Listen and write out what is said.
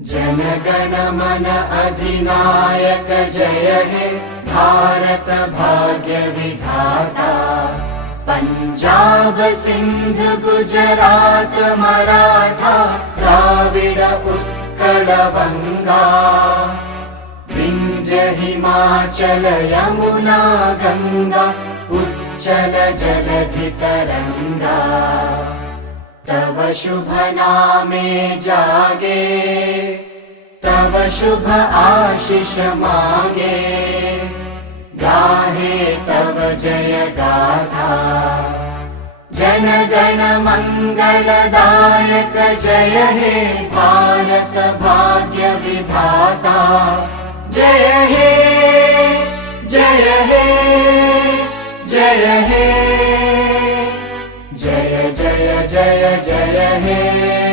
जनगण मन अधिनायक जय हे भारत भाग्य विधाता। पंजाब सिंध गुजरात मराठा द्राविड उत्कल बंगा। विंध्य हिमाचल यमुना गंगा उच्चल जलधि तरंगा। तव शुभ नामे जागे तव शुभ आशीष मागे। गाहे तव जय गाथा जनगण मंगलदायक जय हे भारत भाग्य विधाता। जय हे जय हे जय हे जय जय जय जय हे।